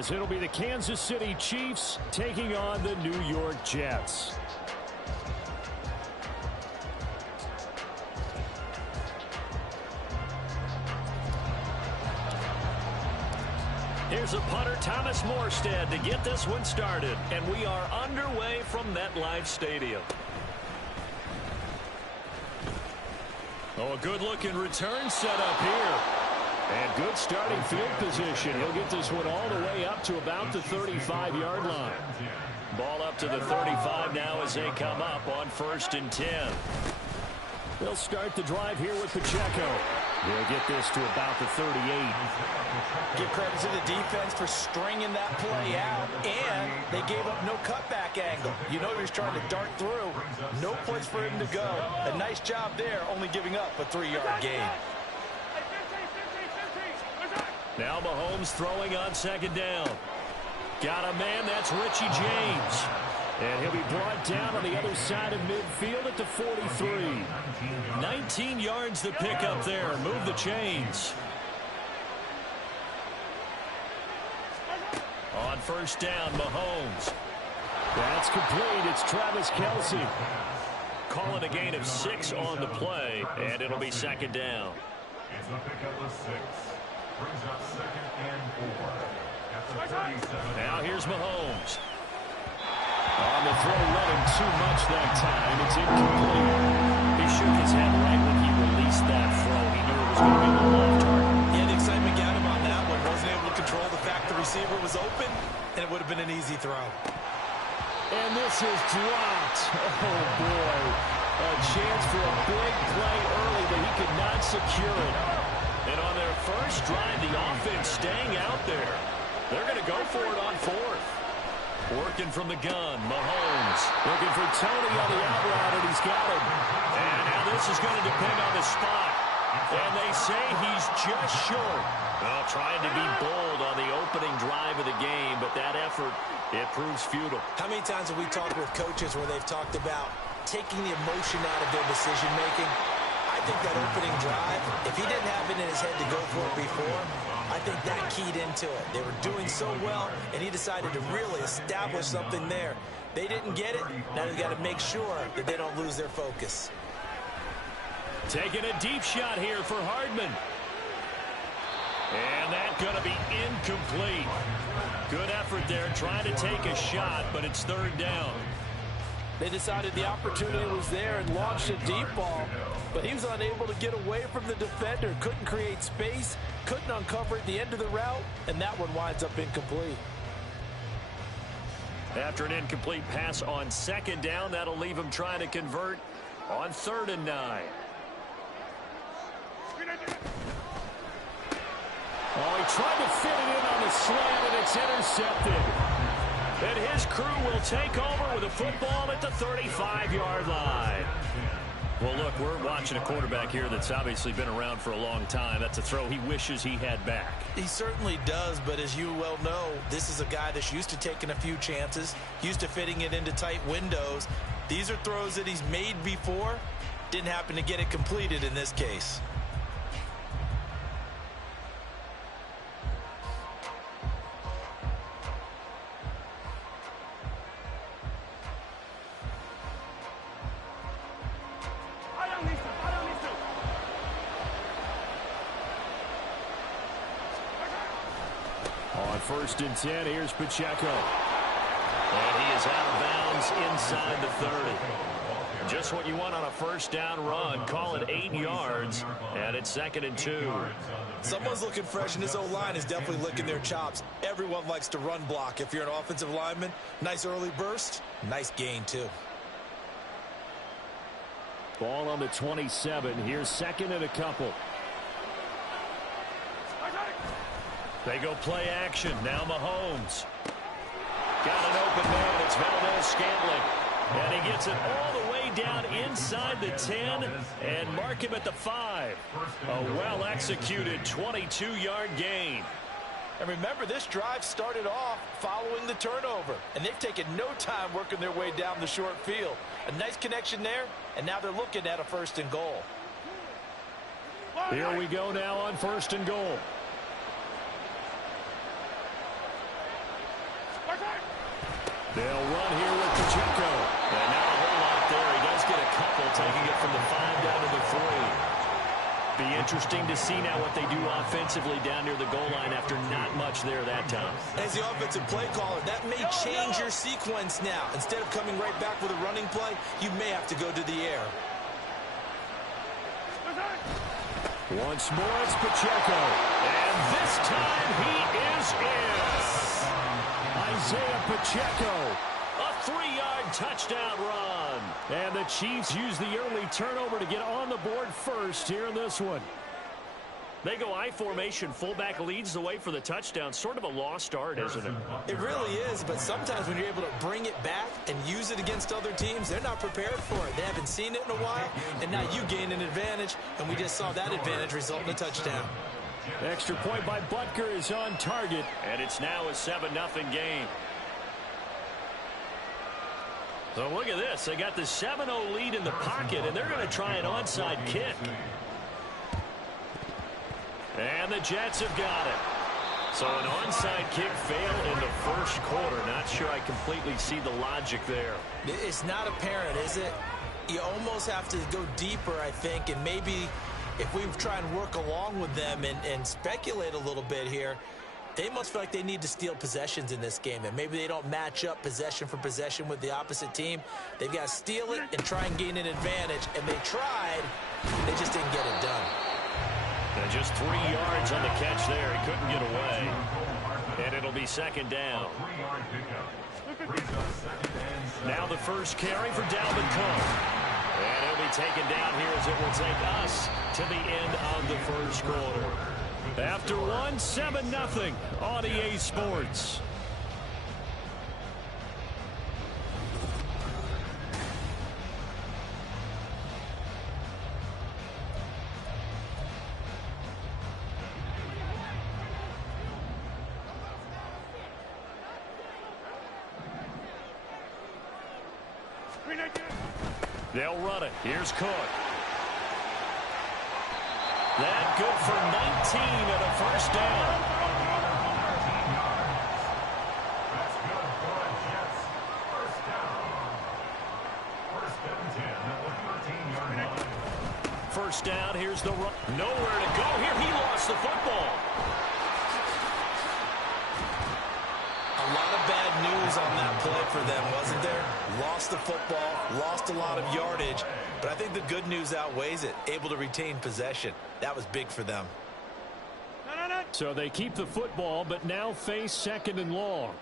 as it'll be the Kansas City Chiefs taking on the New York Jets. Here's a punter, Thomas Morstead, to get this one started. And we are underway from MetLife Stadium. Oh, a good-looking return set up here. And good starting field position. He'll get this one all the way up to about the 35-yard line. Ball up to the 35 now as they come up on 1st and 10. They'll start the drive here with Pacheco. He'll get this to about the 38. Give credit to the defense for stringing that play out, and they gave up no cutback angle. You know he was trying to dart through. No place for him to go. A nice job there, only giving up a 3-yard gain. Now Mahomes throwing on 2nd down. Got a man, that's Richie James. And he'll be brought down on the other side of midfield at the 43. 19 yards to pick up there. Move the chains. On 1st down, Mahomes. That's complete. It's Travis Kelce. Calling a gain of 6 on the play, and it'll be 2nd down. It's the pickup of 6. Brings up 2nd and 4. At the 37. Now here's Mahomes. On the throw, running too much that time. It's incomplete. He shook his head right when he released that throw. He knew it was going to be a little off target. Yeah, the excitement got him on that one. Wasn't able to control the fact the receiver was open, and it would have been an easy throw. And this is dropped. Oh, boy. A chance for a big play early, but he could not secure it. And on their first drive, the offense staying out there. They're going to go for it on 4th. Working from the gun, Mahomes. Looking for Tony on the out route, and he's got him. And now this is going to depend on the spot. And they say he's just short. Well, trying to be bold on the opening drive of the game, but that effort, it proves futile. How many times have we talked with coaches where they've talked about taking the emotion out of their decision-making? I think that opening drive, if he didn't have it in his head to go for it before, I think that keyed into it. They were doing so well, and he decided to really establish something there. They didn't get it. Now they've got to make sure that they don't lose their focus. Taking a deep shot here for Hardman. And that's going to be incomplete. Good effort there, trying to take a shot, but it's 3rd down. They decided the opportunity was there and launched a deep ball, but he was unable to get away from the defender, couldn't create space, couldn't uncover at the end of the route, and that one winds up incomplete. After an incomplete pass on 2nd down, that'll leave him trying to convert on 3rd and 9. Oh, he tried to fit it in on the slant, and it's intercepted. And his crew will take over with a football at the 35-yard line. Well, look, we're watching a quarterback here that's obviously been around for a long time. That's a throw he wishes he had back. He certainly does, but as you well know, this is a guy that's used to taking a few chances, used to fitting it into tight windows. These are throws that he's made before. Didn't happen to get it completed in this case. On 1st and 10, here's Pacheco. And he is out of bounds inside the 30. Just what you want on a 1st down run. Call it 8 yards, and it's 2nd and 2. Someone's looking fresh, and this O-line is definitely licking their chops. Everyone likes to run block. If you're an offensive lineman, nice early burst, nice gain too. Ball on the 27. Here's 2nd and a couple. They go play action. Now Mahomes. Got an open man. It's Valdez-Scantling. And he gets it all the way down inside the 10 and mark him at the 5. A well-executed 22-yard gain. And remember, this drive started off following the turnover. And they've taken no time working their way down the short field. A nice connection there, and now they're looking at a 1st and goal. Here we go now on 1st and goal. They'll run here with Pacheco. And not a whole lot there. He does get a couple, taking it from the 5 down to the 3. Be interesting to see now what they do offensively down near the goal line after not much there that time. As the offensive play caller, that may change your sequence now. Instead of coming right back with a running play, you may have to go to the air. Once more, it's Pacheco. And this time he is in. Isaiah Pacheco, a 3-yard touchdown run. And the Chiefs use the early turnover to get on the board first here in this one. They go I formation. Fullback leads the way for the touchdown. Sort of a lost art, isn't it? It really is, but sometimes when you're able to bring it back and use it against other teams, they're not prepared for it. They haven't seen it in a while, and now you gain an advantage, and we just saw that advantage result in a touchdown. Extra point by Butker is on target, and it's now a 7-0 game. So look at this. They got the 7-0 lead in the pocket, and they're going to try an onside kick. And the Jets have got it. So an onside kick fail in the first quarter. Not sure I completely see the logic there. It's not apparent, is it? You almost have to go deeper, I think, and maybe if we try and work along with them and speculate a little bit here, they must feel like they need to steal possessions in this game, and maybe they don't match up possession for possession with the opposite team. They've got to steal it and try and gain an advantage, and they tried. They just didn't get it done. And just 3 yards on the catch there. He couldn't get away. And it'll be second down. Now the first carry for Dalvin Cook. And he'll be taken down here as it will take us to the end of the first quarter. After one, 7-0 on EA Sports. They'll run it. Here's Cook. That good for 19 and a first down. That's good for the Jets. First down. First and 10 at the 13-yard line. First down. Here's the run. Nowhere to go here. He lost the football. A lot of bad news on that play for them, wasn't there? Lost the football, lost a lot of yardage, but I think the good news outweighs it. Able to retain possession. That was big for them. So they keep the football, but now face second and long.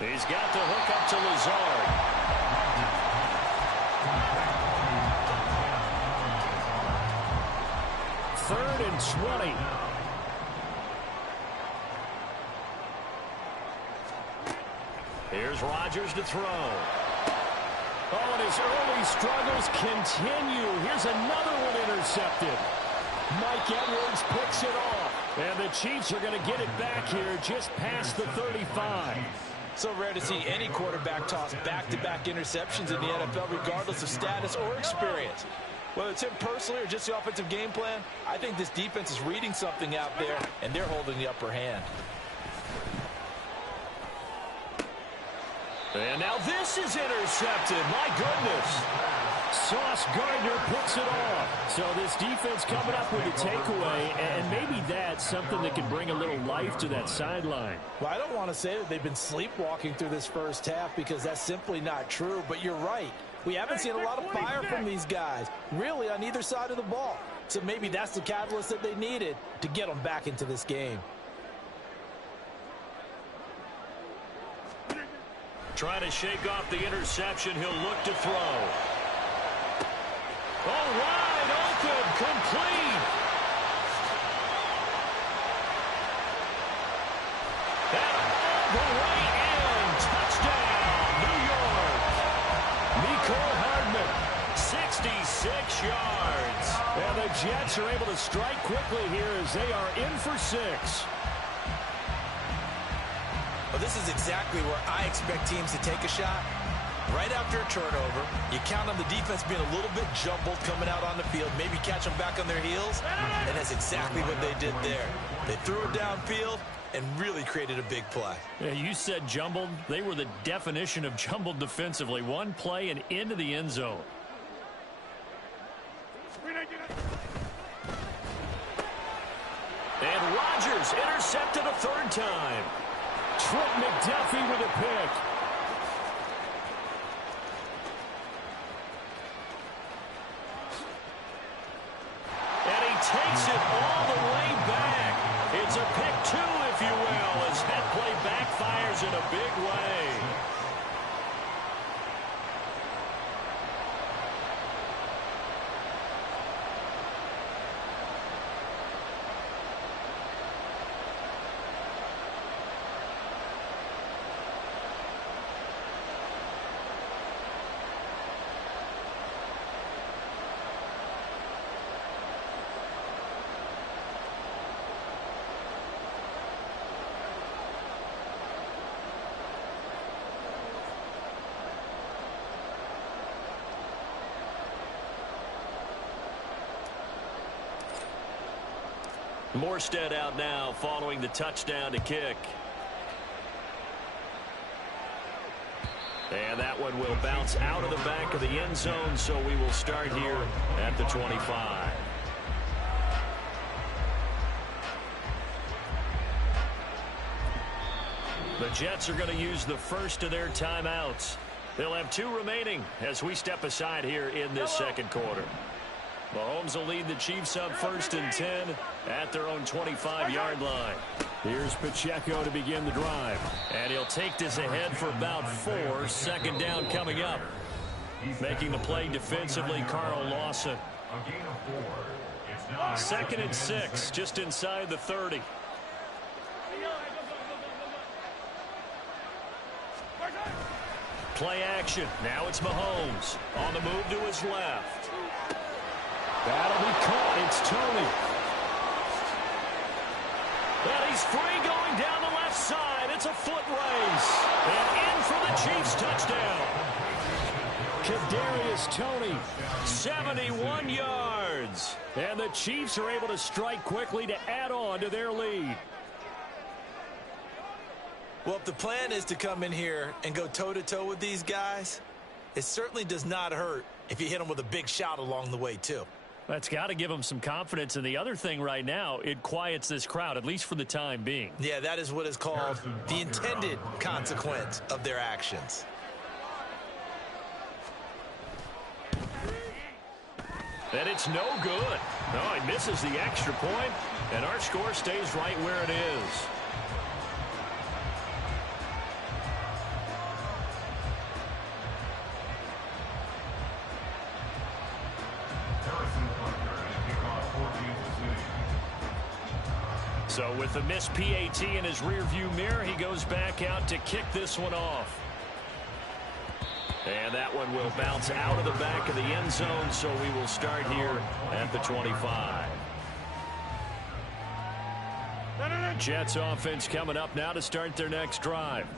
He's got the hook up to Lazard. Third and 20. Here's Rodgers to throw. Oh, and his early struggles continue. Here's another one intercepted. Mike Edwards picks it off. And the Chiefs are going to get it back here just past the 35. So rare to see any quarterback toss back-to-back interceptions in the NFL, regardless of status or experience. Whether it's him personally or just the offensive game plan, I think this defense is reading something out there, and they're holding the upper hand. And now this is intercepted. My goodness. Sauce Gardner puts it off. So this defense coming up with a takeaway, and maybe that's something that can bring a little life to that sideline. Well, I don't want to say that they've been sleepwalking through this first half because that's simply not true, but you're right. We haven't seen a lot of fire from these guys, really, on either side of the ball. So maybe that's the catalyst that they needed to get them back into this game. Trying to shake off the interception. He'll look to throw. Oh, wide open, complete. And all the way in. Touchdown, New York. Mecole Hardman, 66 yards. And the Jets are able to strike quickly here as they are in for 6. Well, this is exactly where I expect teams to take a shot. Right after a turnover, you count on the defense being a little bit jumbled coming out on the field, maybe catch them back on their heels, and that's exactly what they did there. They threw it downfield and really created a big play. Yeah, you said jumbled. They were the definition of jumbled defensively. One play and into the end zone. And Rodgers intercepted a third time. Trent McDuffie with a pick. And he takes it all the way back. It's a pick two, if you will, as that play backfires in a big way. Morstead out now following the touchdown to kick. And that one will bounce out of the back of the end zone, so we will start here at the 25. The Jets are going to use the first of their timeouts. They'll have 2 remaining as we step aside here in this second quarter. Mahomes will lead the Chiefs up 1st and 10 at their own 25-yard line. Here's Pacheco to begin the drive. And he'll take this ahead for about 4. Second down coming up. Making the play defensively, Carl Lawson. 2nd and 6, just inside the 30. Play action. Now it's Mahomes on the move to his left. That'll be caught. It's Tony. And he's free going down the left side. It's a foot race. And in for the Chiefs touchdown. Kadarius Toney, 71 yards. And the Chiefs are able to strike quickly to add on to their lead. Well, if the plan is to come in here and go toe-to-toe with these guys, it certainly does not hurt if you hit them with a big shot along the way, too. That's got to give them some confidence. And the other thing right now, it quiets this crowd, at least for the time being. Yeah, that is what is called the intended consequence of their actions. And it's no good. No, he misses the extra point, and our score stays right where it is. So with the missed PAT in his rearview mirror, he goes back out to kick this one off. And that one will bounce out of the back of the end zone, so we will start here at the 25. Jets offense coming up now to start their next drive.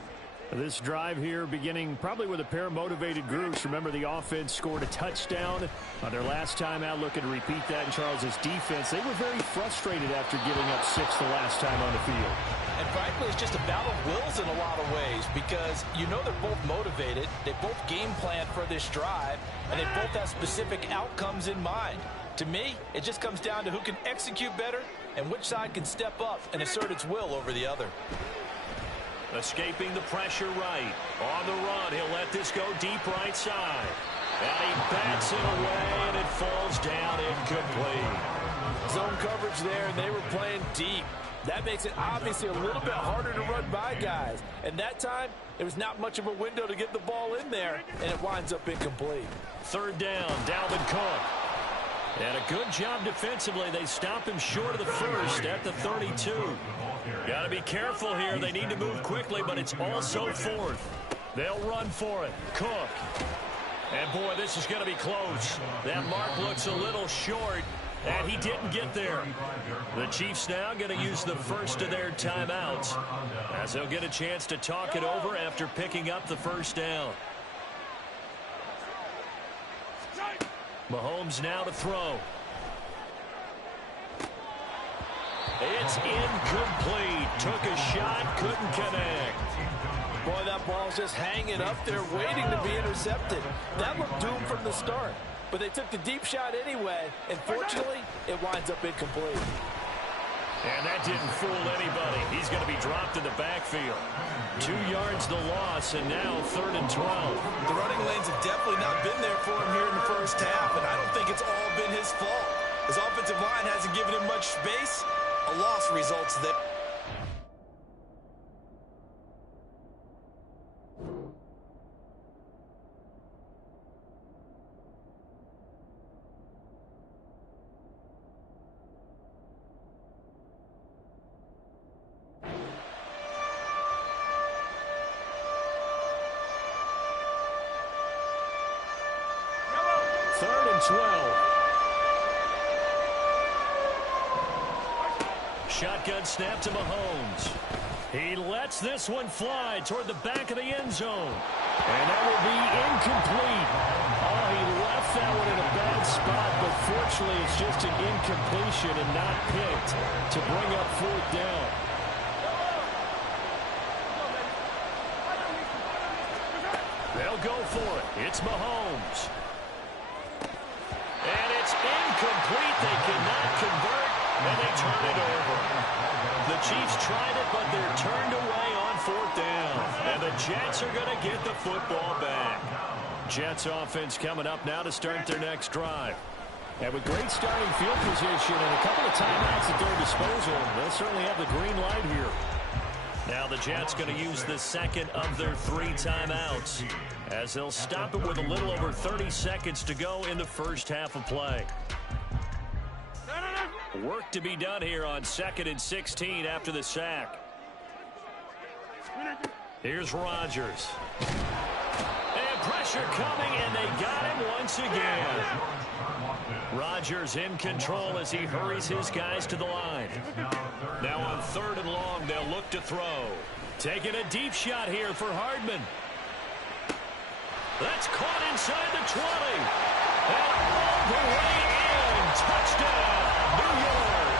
This drive here beginning probably with a pair of motivated groups. Remember, the offense scored a touchdown on their last time out. Looking to repeat that in Charles's defense. They were very frustrated after giving up 6 the last time on the field. And frankly, it's just a battle of wills in a lot of ways because you know they're both motivated. They both game plan for this drive, and they both have specific outcomes in mind. To me, it just comes down to who can execute better and which side can step up and assert its will over the other. Escaping the pressure right. On the run, he'll let this go deep right side. And he bats it away, and it falls down incomplete. Zone coverage there, and they were playing deep. That makes it obviously a little bit harder to run by guys. And that time, there was not much of a window to get the ball in there, and it winds up incomplete. 3rd down, Dalvin Cook. And a good job defensively. They stop him short of the first at the 32. Got to be careful here. They need to move quickly, but it's also 4th. They'll run for it. Cook. And, boy, this is going to be close. That mark looks a little short, and he didn't get there. The Chiefs now going to use the first of their timeouts as they'll get a chance to talk it over after picking up the first down. Mahomes now to throw. It's incomplete. Took a shot, couldn't connect. Boy, that ball's just hanging up there waiting to be intercepted. That looked doomed from the start. But they took the deep shot anyway, and fortunately, it winds up incomplete. And that didn't fool anybody. He's going to be dropped in the backfield. 2 yards the loss, and now 3rd and 12. The running lanes have definitely not been there for him here in the first half, and I don't think it's all been his fault. His offensive line hasn't given him much space. A loss results there. Third and 12. Shotgun snap to Mahomes. He lets this one fly toward the back of the end zone. And that will be incomplete. Oh, he left that one in a bad spot, but fortunately it's just an incompletion and not picked to bring up 4th down. They'll go for it. It's Mahomes. And it's incomplete. They cannot convert, and they turn it over. The Chiefs tried it, but they're turned away on 4th down. And the Jets are going to get the football back. Jets offense coming up now to start their next drive. And with great starting field position and a couple of timeouts at their disposal, they'll certainly have the green light here. Now the Jets going to use the second of their 3 timeouts, as they'll stop it with a little over 30 seconds to go in the first half of play. Work to be done here on 2nd and 16 after the sack. Here's Rodgers. And pressure coming, and they got him once again. Rodgers in control as he hurries his guys to the line. Now on 3rd and long, they'll look to throw. Taking a deep shot here for Hardman. That's caught inside the 20. And all the way in. Touchdown, New York.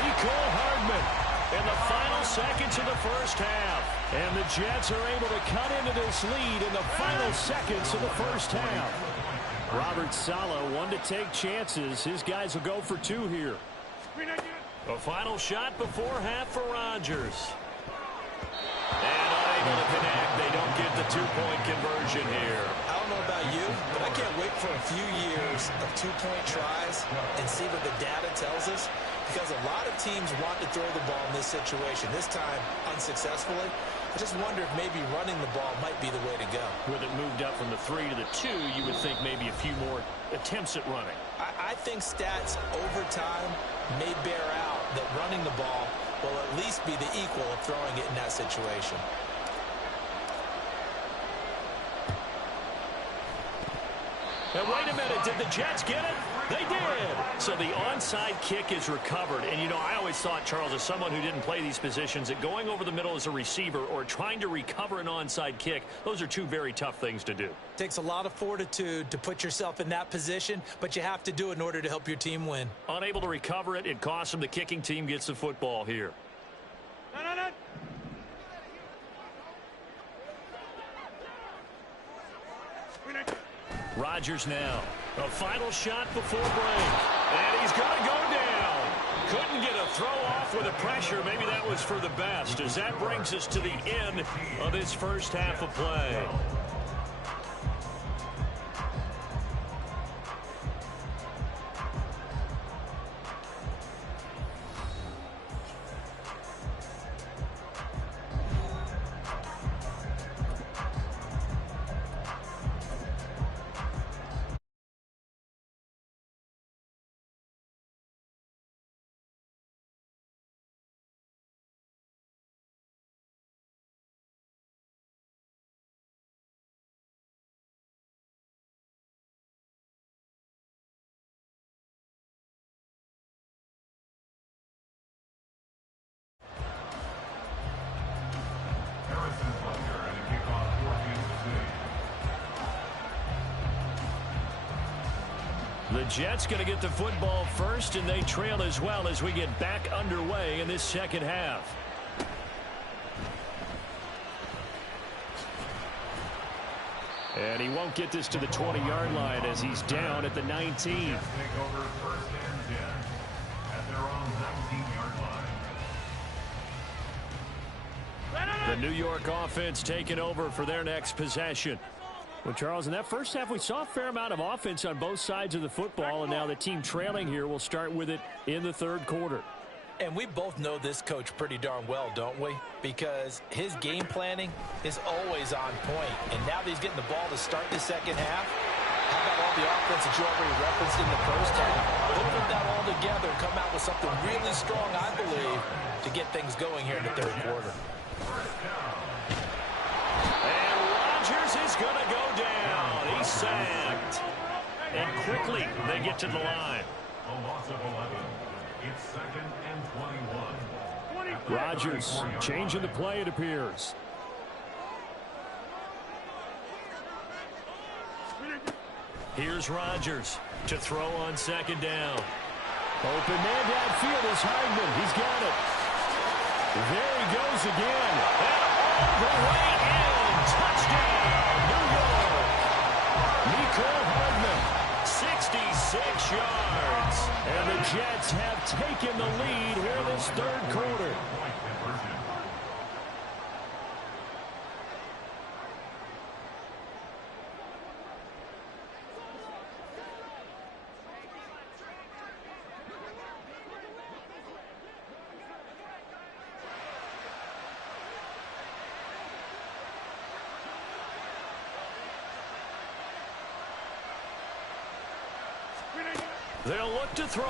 Mecole Hardman in the final seconds of the first half. And the Jets are able to cut into this lead in the final seconds of the first half. Robert Saleh, one to take chances. His guys will go for 2 here. A final shot before half for Rodgers. And unable to connect. They don't get the 2-point conversion here. I don't know about you, but I can't wait for a few years of 2-point tries and see what the data tells us, because a lot of teams want to throw the ball in this situation. This time, unsuccessfully. I just wonder if maybe running the ball might be the way to go. With it moved up from the 3 to the 2, you would think maybe a few more attempts at running. I think stats over time may bear out that running the ball will at least be the equal of throwing it in that situation. Now, wait a minute. Did the Jets get it? They did. So the onside kick is recovered. And, you know, I always thought, Charles, as someone who didn't play these positions, that going over the middle as a receiver or trying to recover an onside kick, those are 2 very tough things to do. It takes a lot of fortitude to put yourself in that position, but you have to do it in order to help your team win. Unable to recover it, it costs them. The kicking team gets the football here. Rodgers now. A final shot before break. And he's going to go down. Couldn't get a throw off with the pressure. Maybe that was for the best, as that brings us to the end of this first half of play. The Jets going to get the football first, and they trail as well as we get back underway in this second half. And he won't get this to the 20-yard line as he's down at the 19. Take over first and 10 at their own 19-yard line. The New York offense taking over for their next possession. Well, Charles, in that first half, we saw a fair amount of offense on both sides of the football, and now the team trailing here will start with it in the third quarter. And we both know this coach pretty darn well, don't we? Because his game planning is always on point. And now that he's getting the ball to start the second half, how about all the offense that you already referenced in the first half? We'll put that all together and come out with something really strong, I believe, to get things going here in the third quarter. And Rodgers is going to go down. He's sacked. And quickly they get to the line. A loss of 11. It's second and 21. Rodgers changing the play, it appears. Here's Rodgers to throw on second down. Open man downfield is Hardman. He's got it. There he goes again. And all the way in. Touchdown, New York. Mecole Hardman, 66 yards. And the Jets have taken the lead here in this third quarter. They'll look to throw.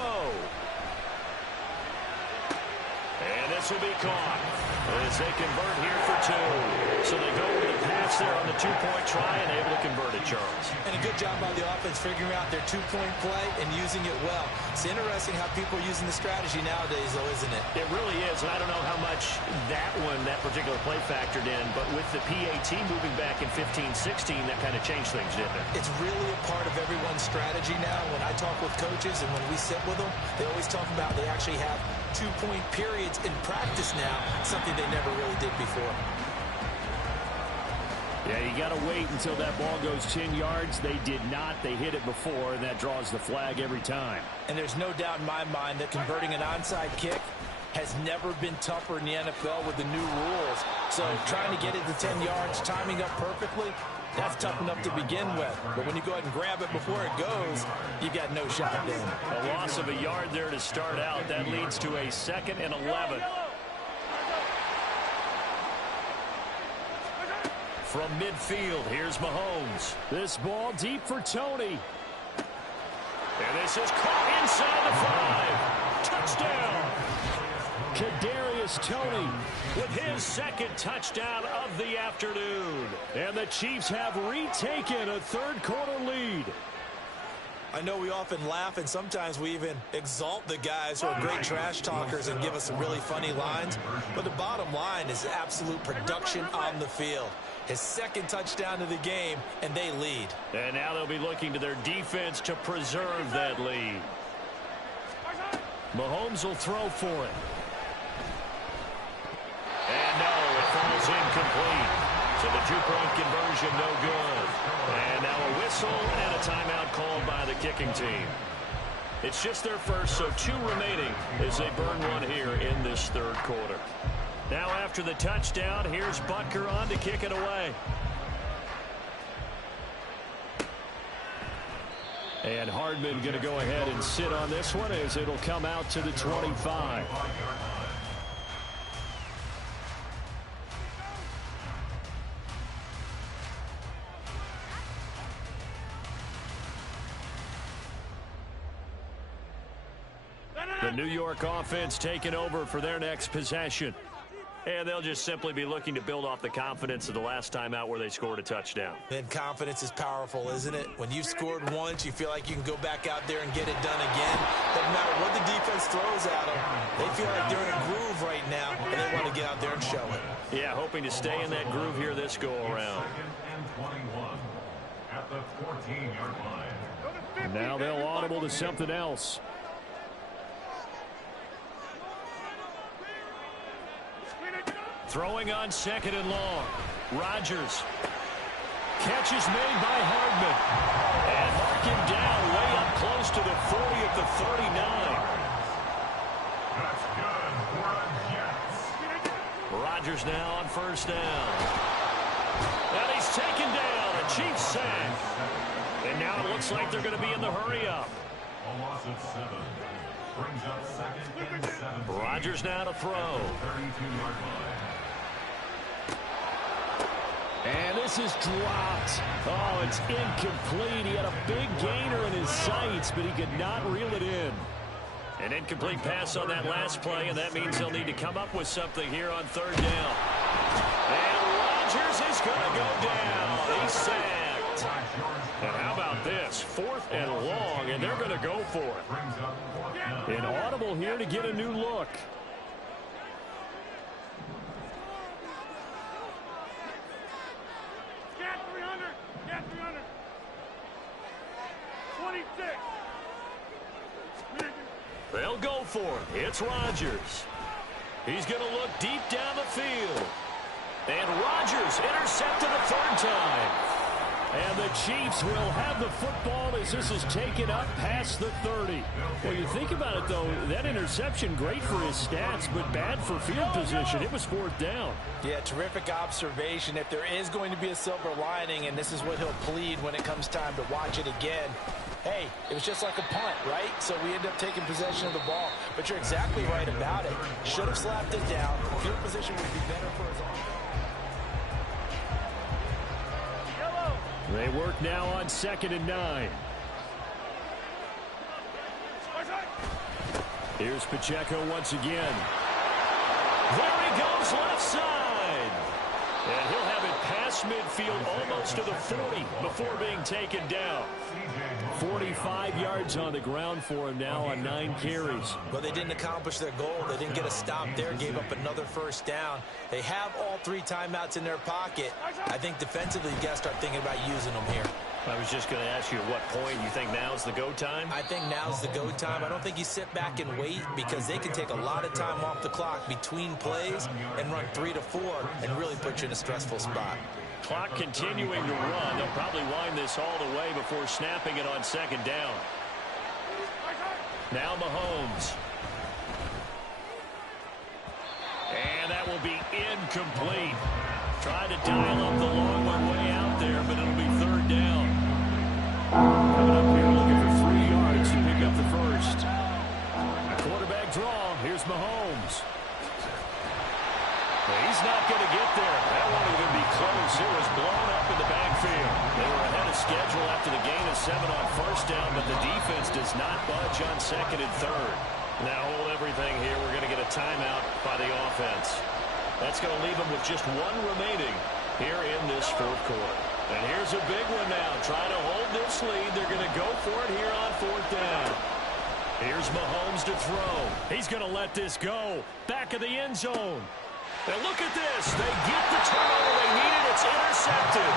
And this will be caught as they convert here for two. So they go with a pass there on the two-point try and able to convert it, Charles. And a good job by the offense figuring out their two-point play and using it well. It's interesting how people are using the strategy nowadays, though, isn't it? It really is, and I don't know how much that particular play factored in, but with the PAT moving back in 15-16, that kind of changed things, didn't it? It's really a part of everyone's strategy now. When I talk with coaches and when we sit with them, they always talk about they actually have two-point periods in practice now, something they never really did before. Yeah, you got to wait until that ball goes 10 yards. They did not. They hit it before, and that draws the flag every time. And there's no doubt in my mind that converting an onside kick has never been tougher in the NFL with the new rules. So trying to get it to 10 yards, timing up perfectly, that's tough enough to begin with. But when you go ahead and grab it before it goes, you got no shot then. A loss of a yard there to start out. That leads to a 2nd and 11. From midfield, here's Mahomes. This ball deep for Tony. And this is caught inside the 5. Touchdown. Kadarius Toney with his second touchdown of the afternoon. And the Chiefs have retaken a third quarter lead. I know we often laugh and sometimes we even exalt the guys who are great trash talkers and give us some really funny lines. But the bottom line is absolute production on the field. His second touchdown of the game, and they lead. And now they'll be looking to their defense to preserve that lead. Mahomes will throw for it. And no, it falls incomplete. So the two-point conversion no good. And now a whistle and a timeout called by the kicking team. It's just their first, so 2 remaining as they burn one here in this third quarter. Now after the touchdown, here's Butker on to kick it away. And Hardman going to go ahead and sit on this one as it'll come out to the 25. The New York offense taking over for their next possession. And they'll just simply be looking to build off the confidence of the last time out where they scored a touchdown. And confidence is powerful, isn't it? When you've scored once, you feel like you can go back out there and get it done again. Doesn't matter what the defense throws at them. They feel like they're in a groove right now, and they want to get out there and show it. Yeah, hoping to stay in that groove here this go-around. 2nd and 21 at the 14-yard line. And now they'll audible to something else. Throwing on second and long. Rodgers. Catch is made by Hardman. And mark him down way up close to the 40 at the 39. That's good for a Jets. Rodgers now on first down. And he's taken down. A Chiefs sack. And now it looks like they're going to be in the hurry-up. A loss of 7. Brings up second and 7. Rodgers now to throw. 32-yard line. And this is dropped. Oh, it's incomplete. He had a big gainer in his sights, but he could not reel it in. An incomplete pass on that last play, and that means they'll need to come up with something here on third down. And Rodgers is going to go down. He's sacked. And how about this? 4th and long, and they're going to go for it. An audible here to get a new look. They'll go for it. It's Rodgers. He's going to look deep down the field. And Rodgers intercepted a 3rd time. And the Chiefs will have the football as this is taken up past the 30. Well, you think about it, though, that interception, great for his stats, but bad for field position. It was 4th down. Yeah, terrific observation. If there is going to be a silver lining, and this is what he'll plead when it comes time to watch it again, hey, it was just like a punt, right? So we end up taking possession of the ball. But you're exactly right about it. Should have slapped it down. Field position would be better for his offense. They work now on 2nd and 9. Here's Pacheco once again. There he goes left side. And he'll have it past midfield almost to the 40 before being taken down. 45 yards on the ground for him now on 9 carries. Well, they didn't accomplish their goal. They didn't get a stop there, gave up another 1st down. They have all 3 timeouts in their pocket. I think defensively, you got to start thinking about using them here. I was just going to ask you at what point you think now's the go time? I think now's the go time. I don't think you sit back and wait because they can take a lot of time off the clock between plays and run 3 to 4 and really put you in a stressful spot. Clock continuing to run. They'll probably wind this all the way before snapping it on 2nd down. Now Mahomes. And that will be incomplete. Tried to dial up the long one way out there, but it'll be 3rd down. Coming up here looking for 3 yards to pick up the 1st. A quarterback draw. Here's Mahomes. He's not going to get there. That won't even be close. It was blown up in the backfield. They were ahead of schedule after the gain of 7 on 1st down, but the defense does not budge on 2nd and 3rd. Now hold everything here. We're going to get a timeout by the offense. That's going to leave them with just 1 remaining here in this 4th quarter. And here's a big one now. Trying to hold this lead. They're going to go for it here on 4th down. Here's Mahomes to throw. He's going to let this go. Back of the end zone. And look at this. They get the turnover they needed. It's intercepted.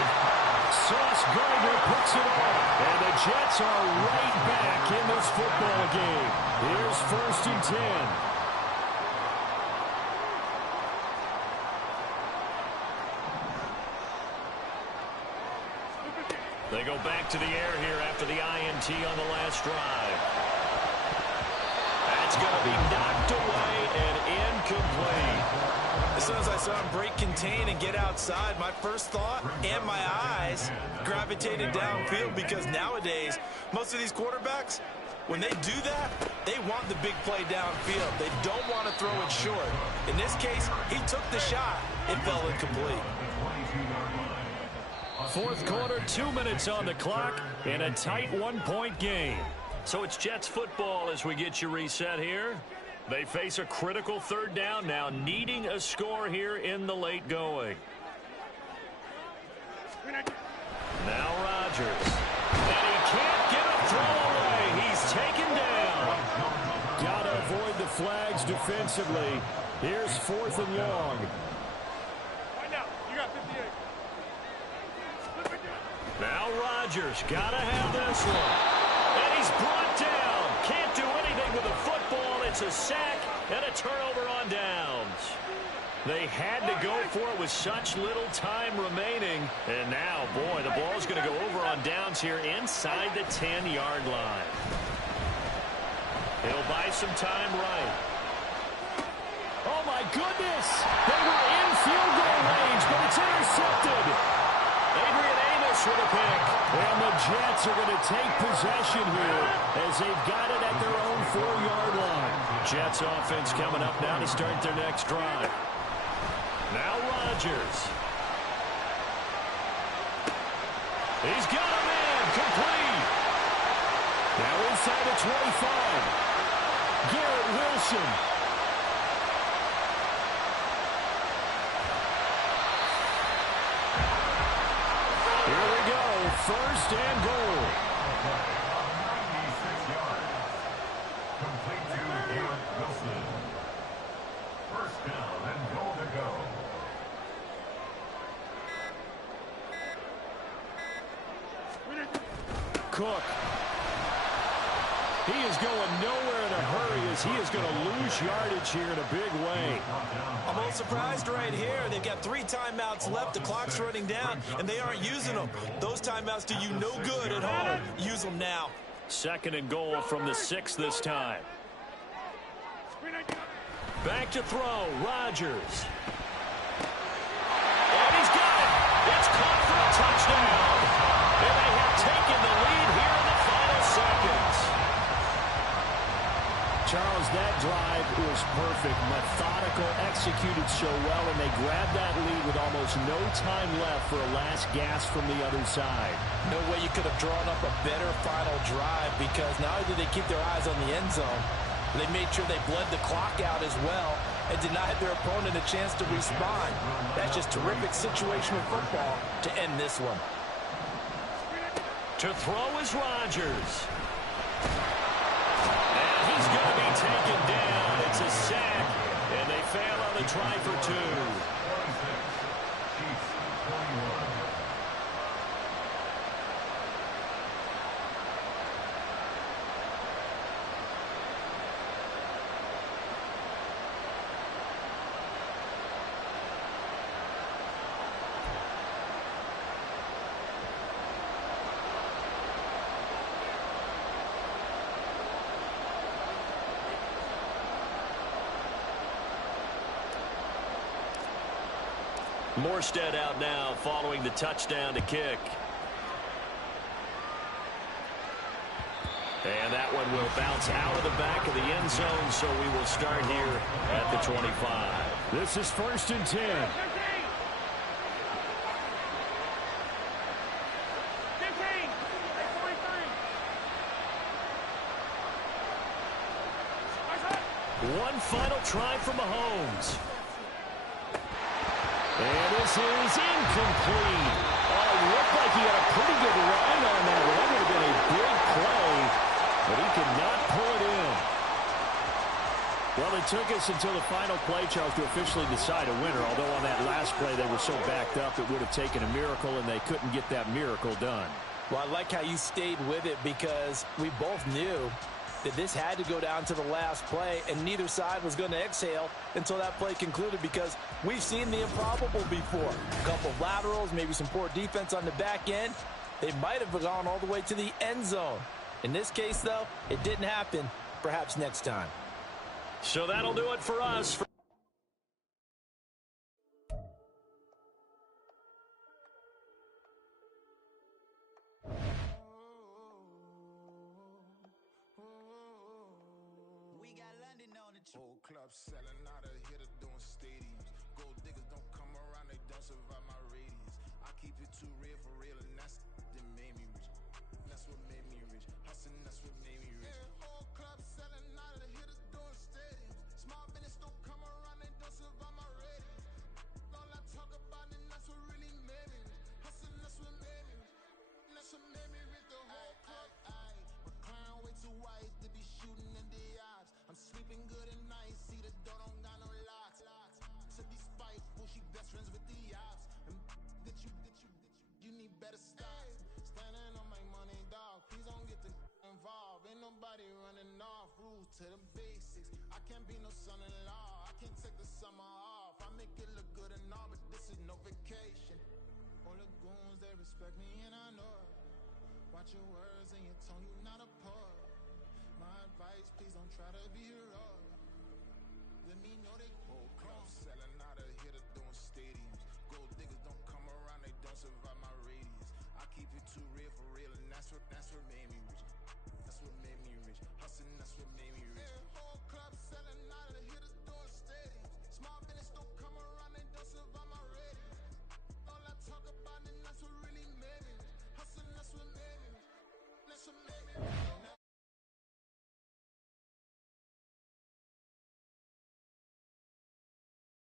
Sauce Gardner puts it on. And the Jets are right back in this football game. Here's 1st and 10. They go back to the air here after the INT on the last drive. That's going to be knocked away and incomplete. As soon as I saw him break contain and get outside, my first thought and my eyes gravitated downfield because nowadays, most of these quarterbacks, when they do that, they want the big play downfield. They don't want to throw it short. In this case, he took the shot. It fell incomplete. 4th quarter, 2 minutes on the clock, and a tight 1-point game. So it's Jets football as we get you reset here. They face a critical 3rd down now, needing a score here in the late going. Now Rodgers. And he can't get a throw away. He's taken down. Got to avoid the flags defensively. Here's 4th and long. Now Rodgers got to have this one. It's a sack and a turnover on downs. They had to go for it with such little time remaining. And now, boy, the ball's going to go over on downs here inside the 10-yard line. He'll buy some time right. Oh, my goodness. They were in field goal range, but it's intercepted. Adrian Amos with a pick. And the Jets are going to take possession here as they've got it at their own 4-yard line. Jets offense coming up now to start their next drive. Now Rodgers. He's got a man complete. Now inside the 25. Garrett Wilson. Here we go. First and goal. 96 yards. Complete to Garrett Wilson. First down and goal to go. Cook. He is going nowhere in a hurry as he is going to lose yardage here in a big way. I'm a little surprised right here. They've got 3 timeouts left. The clock's running down, and they aren't using them. Those timeouts do you no good at home. Use them now. Second and goal from the 6 this time. Back to throw. Rodgers. And he's got it. It's caught for a touchdown. And they have taken the lead here in the final seconds. Charles, that drive was perfect. Methodical, executed so well, and they grabbed that lead with almost no time left for a last gasp from the other side. No way you could have drawn up a better final drive, because not only did they keep their eyes on the end zone, they made sure they bled the clock out as well and denied their opponent a chance to respond. That's just terrific situational football to end this one. To throw is Rodgers. And he's going to be taken down. It's a sack, and they fail on the try for 2. 26. Chiefs 21. Morstead out now following the touchdown to kick. And that one will bounce out of the back of the end zone, so we will start here at the 25. This is first and 10. One final try from Mahomes. And this is incomplete. Oh, it looked like he had a pretty good line on that one. That would have been a big play, but he could not pull it in. Well, it took us until the final play, Charles, to officially decide a winner, although on that last play they were so backed up it would have taken a miracle, and they couldn't get that miracle done. Well, I like how you stayed with it, because we both knew that this had to go down to the last play, and neither side was going to exhale until that play concluded, because we've seen the improbable before. A couple of laterals, maybe some poor defense on the back end. They might have gone all the way to the end zone. In this case, though, it didn't happen. Perhaps next time. So that'll do it for us. Old clubs selling out of hitter doing stadiums. Gold diggers don't come around, they don't survive my radius. I keep it too real for real, and that's that made me rich. That's what made me rich. Hustling, that's what made me rich. Yeah, old clubs selling out of hitters doing stadiums. Small business don't come around, they don't survive my radius. All I talk about, and that's what really made me rich. Hustling, that's what made me rich. And that's what made me rich. The whole club. My client way too wise to be shooting in the eyes. I'm sleeping good at night, see the door don't got no locks. To be spiteful, she best friends with the ops. And that you need better stops. Standing on my money, dog. Please don't get the involved. Ain't nobody running Breaking off rules to the basics. I can't be no son-in-law. I can't take the summer off. I make it look good and all, but this is no vacation. All the goons, they respect me and I know it. Watch your words and your tone, you not a poet. My advice, please don't try to be heroic. Let me know they whole club selling out of here to doing stadiums. Gold diggers don't come around, they don't survive my radius. I keep it too real, and that's what made me rich. That's what made me rich. Hustling, that's what made me rich.